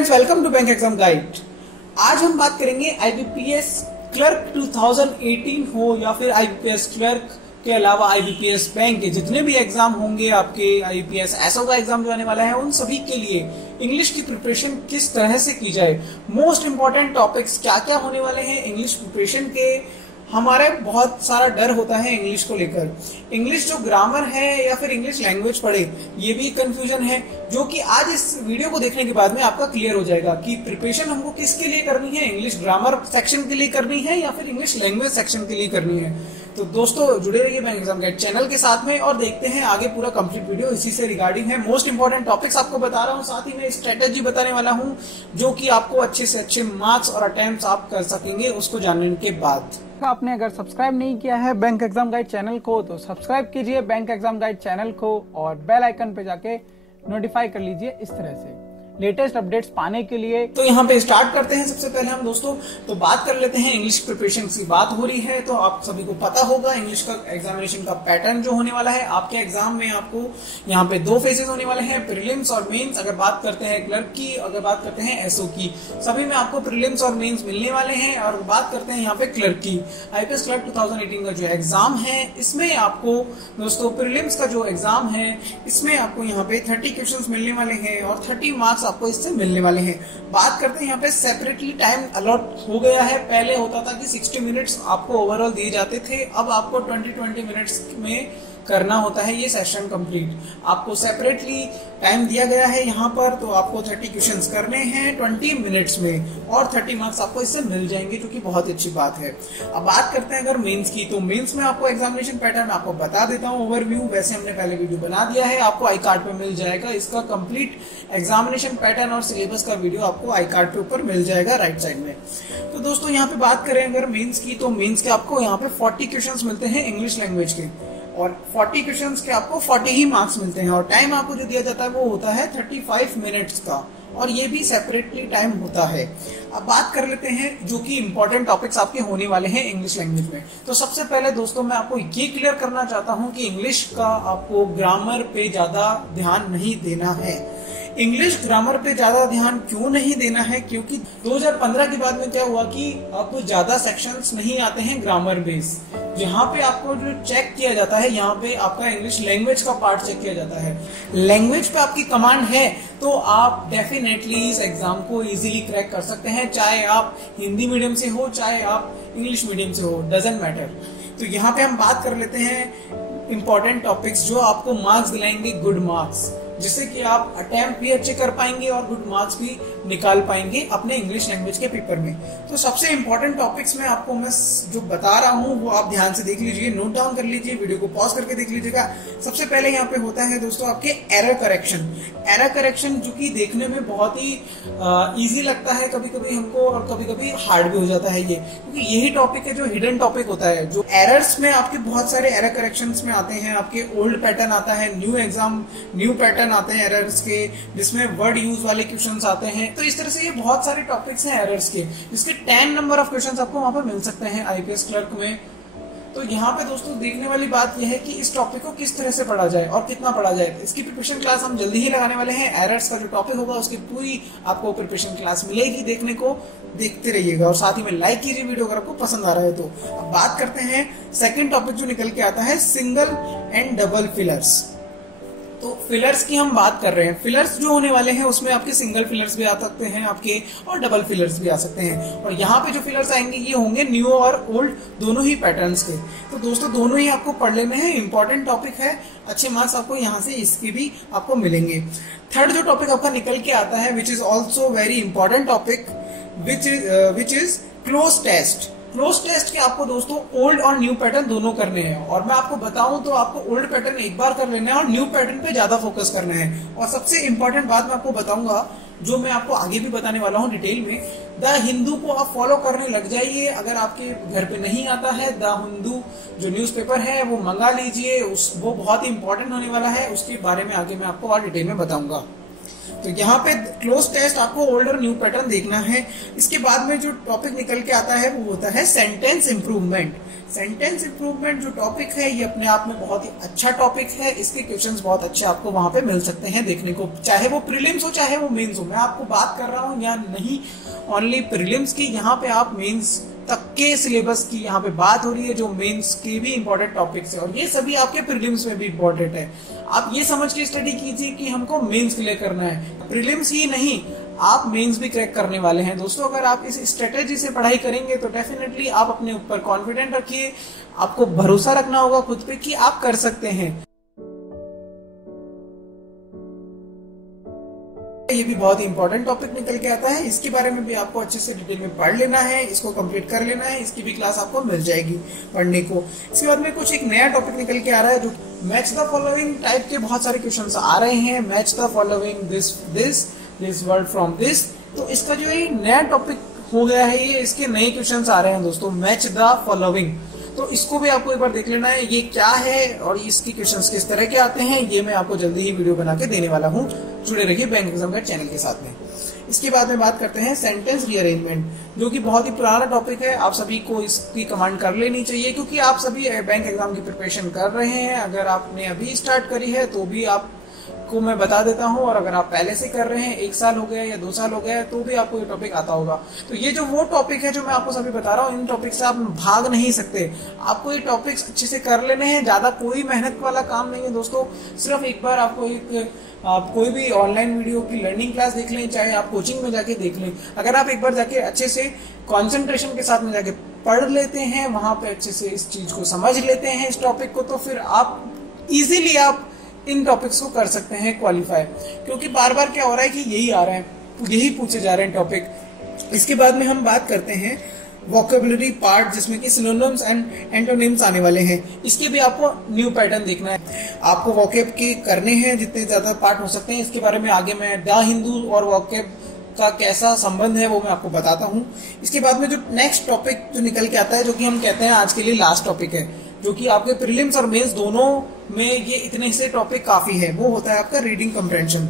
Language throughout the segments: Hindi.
Friends, welcome to bank exam guide. आज हम बात करेंगे आईबीपीएस क्लर्क 2018 हो या फिर आईबीपीएस क्लर्क के अलावा आईबीपीएस बैंक के जितने भी एग्जाम होंगे, आपके आईबीपीएस एसओ का एग्जाम जो आने वाला है, उन सभी के लिए इंग्लिश की प्रिपरेशन किस तरह से की जाए, मोस्ट इंपॉर्टेंट टॉपिक्स क्या क्या होने वाले हैं इंग्लिश प्रिपरेशन के। हमारे बहुत सारा डर होता है इंग्लिश को लेकर, इंग्लिश जो ग्रामर है या फिर इंग्लिश लैंग्वेज पढ़े, ये भी कंफ्यूजन है, जो कि आज इस वीडियो को देखने के बाद में आपका क्लियर हो जाएगा कि प्रिपरेशन हमको किसके लिए करनी है, इंग्लिश ग्रामर सेक्शन के लिए करनी है या फिर इंग्लिश लैंग्वेज सेक्शन के लिए करनी है। तो दोस्तों जुड़े रहिए बैंक एग्जाम गाइड चैनल के साथ में और देखते हैं आगे पूरा कंप्लीट वीडियो इसी से रिगार्डिंग है। मोस्ट इंपॉर्टेंट टॉपिक्स आपको बता रहा हूँ, साथ ही में स्ट्रेटेजी बताने वाला हूँ जो कि आपको अच्छे से अच्छे मार्क्स और अटेम्प्ट्स आप कर सकेंगे उसको जानने के बाद। आपने अगर सब्सक्राइब नहीं किया है बैंक एग्जाम गाइड चैनल को तो सब्सक्राइब कीजिए बैंक एग्जाम गाइड चैनल को और बेल आइकन पे जाके नोटिफाई कर लीजिए इस तरह से लेटेस्ट अपडेट्स पाने के लिए। तो यहाँ पे स्टार्ट करते हैं। सबसे पहले हम दोस्तों तो बात कर लेते हैं, इंग्लिश प्रिपरेशन की बात हो रही है तो आप सभी को पता होगा इंग्लिश का एग्जामिनेशन का पैटर्न जो होने वाला है। आपके एग्जाम में आपको यहाँ पे दो फेजेस होने वाले हैं, प्रीलिम्स और मेंस। अगर बात करते हैं क्लर्क की, अगर बात करते हैं एसओ की, सभी में आपको प्रीलिम्स और मेंस मिलने वाले हैं। और बात करते हैं यहाँ पे क्लर्क की, आईपीएस क्लर्क 2018 का जो एग्जाम है, इसमें आपको दोस्तों प्रीलिम्स का जो एग्जाम है इसमें आपको यहाँ पे 30 क्वेश्चन मिलने वाले हैं और 30 मार्क्स आपको इससे मिलने वाले हैं। बात करते हैं यहाँ पे सेपरेटली टाइम अलॉट हो गया है। पहले होता था कि 60 मिनट्स आपको ओवरऑल दिए जाते थे, अब आपको 20 मिनट्स में करना होता है ये सेशन कंप्लीट। आपको सेपरेटली टाइम दिया गया है यहाँ पर, तो आपको 30 क्वेश्चंस करने हैं 20 मिनट्स में और 30 मार्क्स आपको इससे मिल जाएंगे, जो कि बहुत अच्छी बात है। अब बात करते हैं अगर मेंस की, तो मेंस में आपको एग्जामिनेशन पैटर्न आपको बता देता हूँ ओवरव्यू। वैसे हमने पहले वीडियो बना दिया है, आपको आई कार्ड पे मिल जाएगा इसका कंप्लीट एग्जामिनेशन पैटर्न और सिलेबस का वीडियो आपको आई कार्ड पे ऊपर मिल जाएगा राइट साइड में। तो दोस्तों यहाँ पे बात करें अगर मेंस की, तो मेंस के आपको यहाँ पे 40 क्वेश्चन मिलते हैं इंग्लिश लैंग्वेज के और 40 क्वेश्चंस के आपको 40 ही मार्क्स मिलते हैं और टाइम आपको जो दिया जाता है वो होता है 35 मिनट्स का और ये भी सेपरेटली टाइम होता है। अब बात कर लेते हैं जो कि इंपॉर्टेंट टॉपिक्स आपके होने वाले हैं इंग्लिश लैंग्वेज में। तो सबसे पहले दोस्तों मैं आपको ये क्लियर करना चाहता हूँ कि इंग्लिश का आपको ग्रामर पे ज्यादा ध्यान नहीं देना है। इंग्लिश ग्रामर पे ज्यादा ध्यान क्यों नहीं देना है? क्योंकि 2015 के बाद में क्या हुआ कि आपको ज्यादा सेक्शंस नहीं आते हैं ग्रामर बेस। यहाँ पे आपको जो चेक किया जाता है, यहाँ पे आपका इंग्लिश लैंग्वेज का पार्ट चेक किया जाता है। लैंग्वेज पे आपकी कमांड है तो आप डेफिनेटली इस एग्जाम को इजीली क्रैक कर सकते हैं, चाहे आप हिंदी मीडियम से हो चाहे आप इंग्लिश मीडियम से हो, डजंट मैटर। तो यहाँ पे हम बात कर लेते हैं इंपॉर्टेंट टॉपिक्स जो आपको मार्क्स दिलाएंगे, गुड मार्क्स, जिससे कि आप अटेम्प्ट भी अच्छे कर पाएंगे और गुड मार्क्स भी निकाल पाएंगे अपने इंग्लिश लैंग्वेज के पेपर में। तो सबसे इंपॉर्टेंट टॉपिक्स में आपको मैं जो बता रहा हूँ वो आप ध्यान से देख लीजिए, नोट डाउन कर लीजिए, वीडियो को पॉज करके देख लीजिएगा। सबसे पहले यहाँ पे होता है दोस्तों आपके एरर करेक्शन। एरर करेक्शन जो कि देखने में बहुत ही इजी लगता है कभी कभी हमको और कभी कभी हार्ड भी हो जाता है ये, क्योंकि यही टॉपिक है जो हिडन टॉपिक होता है। जो एरर्स में आपके बहुत सारे एरर करेक्शन में आते हैं, आपके ओल्ड पैटर्न आता है, न्यू पैटर्न आते हैं एरर्स के, जिसमें वर्ड यूज वाले क्वेश्चंस आते हैं। तो इस तरह से ये बहुत सारे टॉपिक्स हैं एरर्स के, जिसके 10 नंबर ऑफ क्वेश्चंस आपको वहां पर मिल सकते हैं आईपीएस क्लर्क में। तो यहाँ पे दोस्तों देखने वाली बात यह है कि इस टॉपिक को किस तरह से पढ़ा जाए और कितना पढ़ा जाए। इसकी प्रिपरेशन क्लास हम जल्दी ही लगाने वाले हैं। एरर्स का जो टॉपिक होगा उसकी पूरी आपको प्रिपरेशन क्लास मिलेगी देखने को, देखते रहिएगा और साथ ही में लाइक कीजिए वीडियो अगर आपको पसंद आ रहा है तो। अब बात करते हैं सेकेंड टॉपिक जो निकल के आता है, सिंगल एंड डबल फिलर्स। तो फिलर्स की हम बात कर रहे हैं। फिलर्स जो होने वाले हैं उसमें आपके सिंगल फिलर्स भी आ सकते हैं आपके और डबल फिलर्स भी आ सकते हैं। और यहाँ पे जो फिलर्स आएंगे ये होंगे न्यू और ओल्ड दोनों ही पैटर्न्स के। तो दोस्तों दोनों ही आपको पढ़ लेने हैं, इंपॉर्टेंट टॉपिक है, अच्छे मार्क्स आपको यहाँ से इसके भी आपको मिलेंगे। थर्ड जो टॉपिक आपका निकल के आता है which is also very important topic, which is cloze test. Cloze test के आपको दोस्तों ओल्ड और न्यू पैटर्न दोनों करने हैं और मैं आपको बताऊं तो आपको ओल्ड पैटर्न एक बार कर लेना है और न्यू पैटर्न पे ज्यादा फोकस करना है। और सबसे इंपॉर्टेंट बात मैं आपको बताऊंगा जो मैं आपको आगे भी बताने वाला हूं डिटेल में, द हिंदू को आप फॉलो करने लग जाइए। अगर आपके घर पे नहीं आता है द हिंदू जो न्यूज़पेपर है वो मंगा लीजिए, वो बहुत ही इंपॉर्टेंट होने वाला है, उसके बारे में आगे मैं आपको और डिटेल में बताऊंगा। तो यहाँ पे क्लोज टेस्ट आपको ओल्ड और न्यू पैटर्न देखना है। इसके बाद में जो टॉपिक निकल के आता है वो होता है सेंटेंस इंप्रूवमेंट। सेंटेंस इंप्रूवमेंट जो टॉपिक है ये अपने आप में बहुत ही अच्छा टॉपिक है। इसके क्वेश्चंस बहुत अच्छे आपको वहां पे मिल सकते हैं देखने को, चाहे वो प्रीलिम्स हो चाहे वो मेंस हो। मैं आपको बात कर रहा हूँ यहाँ नहीं ओनली प्रीलिम्स की, यहाँ पे आप मेंस तक के सिलेबस की यहाँ पे बात हो रही है, जो मेंस के भी इंपॉर्टेंट टॉपिक्स है और ये सभी आपके प्रीलिम्स में भी इंपॉर्टेंट है। आप ये समझ के स्टडी कीजिए कि हमको मेंस क्लियर करना है, प्रीलिम्स ही नहीं आप मेंस भी क्रैक करने वाले हैं दोस्तों। अगर आप इस स्ट्रेटेजी से पढ़ाई करेंगे तो डेफिनेटली आप अपने ऊपर कॉन्फिडेंट रखिए, आपको भरोसा रखना होगा खुद पे कि आप कर सकते हैं। ये भी बहुत ही इंपॉर्टेंट टॉपिक निकल के आता है, इसके बारे में भी आपको अच्छे से डिटेल में पढ़ लेना है, इसको कंप्लीट कर लेना है, इसकी भी क्लास आपको मिल जाएगी पढ़ने को। इसके बाद में कुछ एक नया टॉपिक निकल के आ रहा है जो मैच द फॉलोइंग टाइप के बहुत सारे क्वेश्चंस आ रहे हैं। Match the following this word from this, तो इसका जो ये नया टॉपिक हो गया है, ये इसके नए क्वेश्चंस आ रहे हैं दोस्तों, मैच द फॉलोइंग। तो इसको भी आपको एक बार देख लेना है ये क्या है और इसके क्वेश्चंस किस तरह के आते हैं, ये मैं आपको जल्दी ही वीडियो बना के देने वाला हूँ। जुड़े रहिए बैंक एग्जाम गाइड चैनल के साथ में। इसके बाद में बात करते हैं सेंटेंस रीअरेंजमेंट, जो कि बहुत ही पुराना टॉपिक है। आप सभी को इसकी कमांड कर लेनी चाहिए क्योंकि आप सभी बैंक एग्जाम की प्रिपरेशन कर रहे हैं। अगर आपने अभी स्टार्ट करी है तो भी आप को मैं बता देता हूं, और अगर आप पहले से कर रहे हैं 1 साल हो गया या 2 साल हो गया तो भी आपको ये टॉपिक आता होगा। तो ये जो वो टॉपिक है जो मैं आपको सभी बता रहा हूँ, इन टॉपिक से आप भाग नहीं सकते। आपको ये टॉपिक्स अच्छे से कर लेने हैं, ज्यादा कोई मेहनत वाला काम नहीं है दोस्तों। सिर्फ एक बार आपको आप कोई भी ऑनलाइन वीडियो की लर्निंग क्लास देख लें, चाहे आप कोचिंग में जाके देख लें, अगर आप एक बार जाके अच्छे से कंसंट्रेशन के साथ में जाके पढ़ लेते हैं, वहां पे अच्छे से इस चीज को समझ लेते हैं इस टॉपिक को, तो फिर आप इजीली आप इन टॉपिक्स को कर सकते हैं क्वालिफाई। क्योंकि बार बार क्या हो रहा है कि यही आ रहा है, यही पूछे जा रहे हैं टॉपिक। इसके बाद में हम बात करते हैं वोकेबुलरी पार्ट, जिसमें कि सिनोनिम्स एंड एंटोनिम्स आने वाले हैं। इसके भी आपको न्यू पैटर्न देखना है, आपको वोकेब के करने हैं जितने ज्यादा पार्ट हो सकते हैं। इसके बारे में आगे मैं द हिंदू और वोकेब का कैसा संबंध है वो मैं आपको बताता हूँ। इसके बाद में जो नेक्स्ट टॉपिक जो निकल के आता है, जो कि हम कहते हैं आज के लिए लास्ट टॉपिक है, जो कि आपके प्रीलिम्स और मेंस दोनों में ये इतने से टॉपिक काफी है, वो होता है आपका रीडिंग कम्प्रेhension,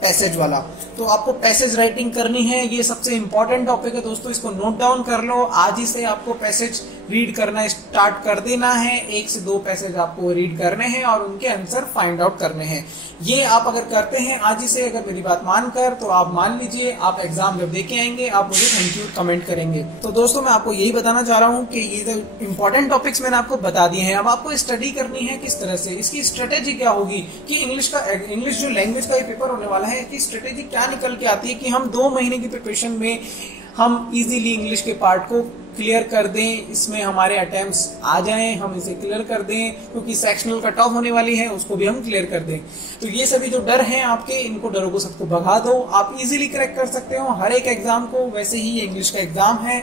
पैसेज वाला। तो आपको पैसेज राइटिंग करनी है, ये सबसे इंपॉर्टेंट टॉपिक है दोस्तों, इसको नोट डाउन कर लो। आज ही से आपको पैसेज रीड करना स्टार्ट कर देना है। 1 से 2 पैसेज आपको रीड करने हैं और उनके आंसर फाइंड आउट करने हैं। ये आप अगर करते हैं आज ही से, अगर मेरी बात मानकर, तो आप मान लीजिए आप एग्जाम जब देके आएंगे आप मुझे थैंक यू कमेंट करेंगे। तो दोस्तों मैं आपको यही बताना चाह रहा हूँ कि ये जो इंपॉर्टेंट टॉपिक्स मैंने आपको बता दिए हैं, अब आपको स्टडी करनी है किस तरह से, इसकी स्ट्रेटेजी क्या होगी कि इंग्लिश जो लैंग्वेज का ये पेपर होने वाला है, इसकी स्ट्रेटेजी क्या निकल के आती है कि हम 2 महीने की प्रिपरेशन में हम इजीली इंग्लिश के पार्ट को क्लियर कर दें, इसमें हमारे अटेम्प्ट्स आ जाएं, हम इसे क्लियर कर दें, क्योंकि सेक्शनल कट ऑफ होने वाली है उसको भी हम क्लियर कर दें। तो ये सभी जो डर हैं आपके, इनको डरों को सबको भगा दो, आप इजीली क्रैक कर सकते हो हर एक एग्जाम को। वैसे ही ये इंग्लिश का एग्जाम है।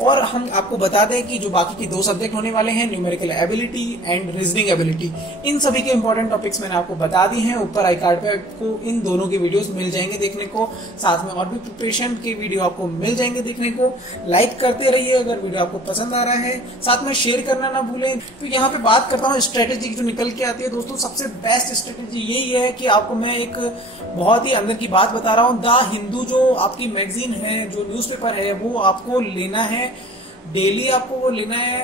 और हम आपको बता दें कि जो बाकी के 2 सब्जेक्ट होने वाले हैं, numerical ability and reasoning ability, इन सभी के इंपॉर्टेंट टॉपिक्स मैंने आपको बता दी हैं। ऊपर आई कार्ड पे आपको इन दोनों के वीडियोस मिल जाएंगे देखने को, साथ में और भी प्रिपरेशन के वीडियो आपको मिल जाएंगे देखने को। लाइक करते रहिए अगर वीडियो आपको पसंद आ रहा है, साथ में शेयर करना ना भूलें। तो यहाँ पे बात करता हूँ स्ट्रेटेजी जो निकल के आती है दोस्तों, सबसे बेस्ट स्ट्रेटेजी यही है कि आपको मैं एक बहुत ही अंदर की बात बता रहा हूँ। द हिंदू जो आपकी मैगजीन है, जो न्यूज़पेपर है, वो आपको लेना है, डेली आपको वो लेना है,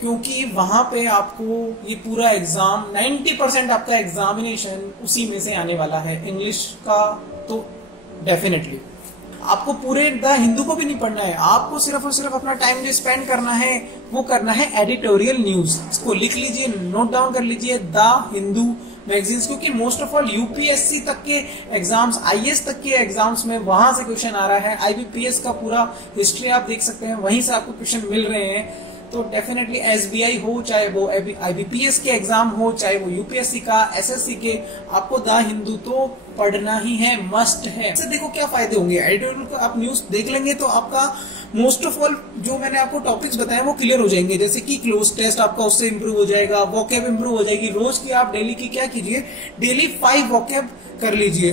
क्योंकि वहां पे आपको ये पूरा एग्जाम 90% आपका एग्जामिनेशन उसी में से आने वाला है इंग्लिश का। तो डेफिनेटली आपको पूरे द हिंदू को भी नहीं पढ़ना है, आपको सिर्फ और सिर्फ अपना टाइम जो स्पेंड करना है वो करना है एडिटोरियल न्यूज। इसको लिख लीजिए, नोट डाउन कर लीजिए, द हिंदू मैगजीन्स, क्योंकि मोस्ट ऑफ ऑल यूपीएससी तक के एग्जाम्स, आईएएस तक के एग्जाम्स में वहां से क्वेश्चन आ रहा है। आईबीपीएस का पूरा हिस्ट्री आप देख सकते हैं, वहीं से आपको क्वेश्चन मिल रहे हैं। तो डेफिनेटली एसबीआई हो, चाहे वो आईबीपीएस के एग्जाम हो, चाहे वो यूपीएससी का, एसएससी के, आपको द हिंदू तो पढ़ना ही है, मस्ट है। इससे देखो क्या फायदे होंगे, एडिटोरियल को आप न्यूज देख लेंगे तो आपका मोस्ट ऑफ ऑल जो मैंने आपको टॉपिक्स बताए वो क्लियर हो जाएंगे। जैसे कि क्लोज टेस्ट आपका उससे इंप्रूव हो जाएगा, वोकैब इंप्रूव हो जाएगी। रोज की आप डेली की क्या कीजिए, डेली 5 वोकैब कर लीजिए,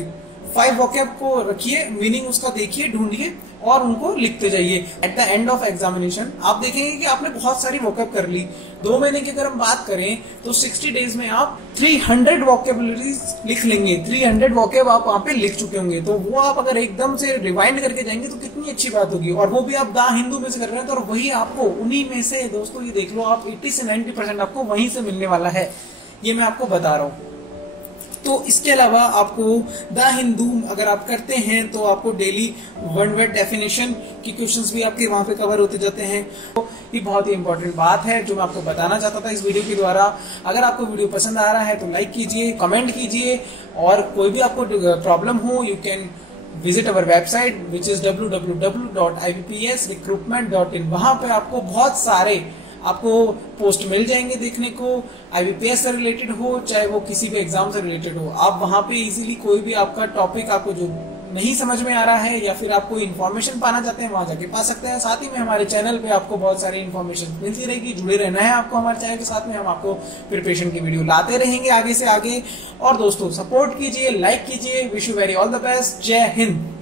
5 वोकैब को रखिए, मीनिंग उसका देखिए, ढूंढिए और उनको लिखते जाइए। At the end of examination आप देखेंगे कि आपने बहुत सारी वोकैब कर ली। 2 महीने की अगर हम बात करें तो 60 डेज में आप 300 वोकैबुलरीज लिख लेंगे। 300 वोकैब आप वहां पे लिख चुके होंगे। तो वो आप अगर एकदम से रिवाइंड करके जाएंगे तो कितनी अच्छी बात होगी। और वो भी आप द हिंदू में से कर रहे हैं, तो वही आपको उन्हीं में से दोस्तों ये देख लो आप 80 से 90% आपको वहीं से मिलने वाला है, ये मैं आपको बता रहा हूँ। तो इसके अलावा आपको द हिंदू अगर आप करते हैं तो आपको डेली वन वर्ड डेफिनेशन की क्वेश्चंस भी आपके वहां पे कवर होते जाते हैं। तो ये बहुत ही इंपॉर्टेंट बात है जो मैं आपको बताना चाहता था इस वीडियो के द्वारा। अगर आपको वीडियो पसंद आ रहा है तो लाइक कीजिए, कमेंट कीजिए, और कोई भी आपको प्रॉब्लम हो you can visit our website which is www.ibpsrecruitment.in। वहां पे आपको बहुत सारे आपको पोस्ट मिल जाएंगे देखने को, IBPS से रिलेटेड हो चाहे वो किसी भी एग्जाम से रिलेटेड हो। आप वहां पे इजीली कोई भी आपका टॉपिक आपको जो नहीं समझ में आ रहा है या फिर आप कोई इन्फॉर्मेशन पाना चाहते हैं वहां जाके पा सकते हैं। साथ ही में हमारे चैनल पे आपको बहुत सारी इन्फॉर्मेशन मिलती रहेगी। जुड़े रहना है आपको हमारे चैनल के साथ में, हम आपको प्रिपरेशन की वीडियो लाते रहेंगे आगे से आगे। और दोस्तों सपोर्ट कीजिए, लाइक कीजिए। Wish you very all the best. जय हिंद।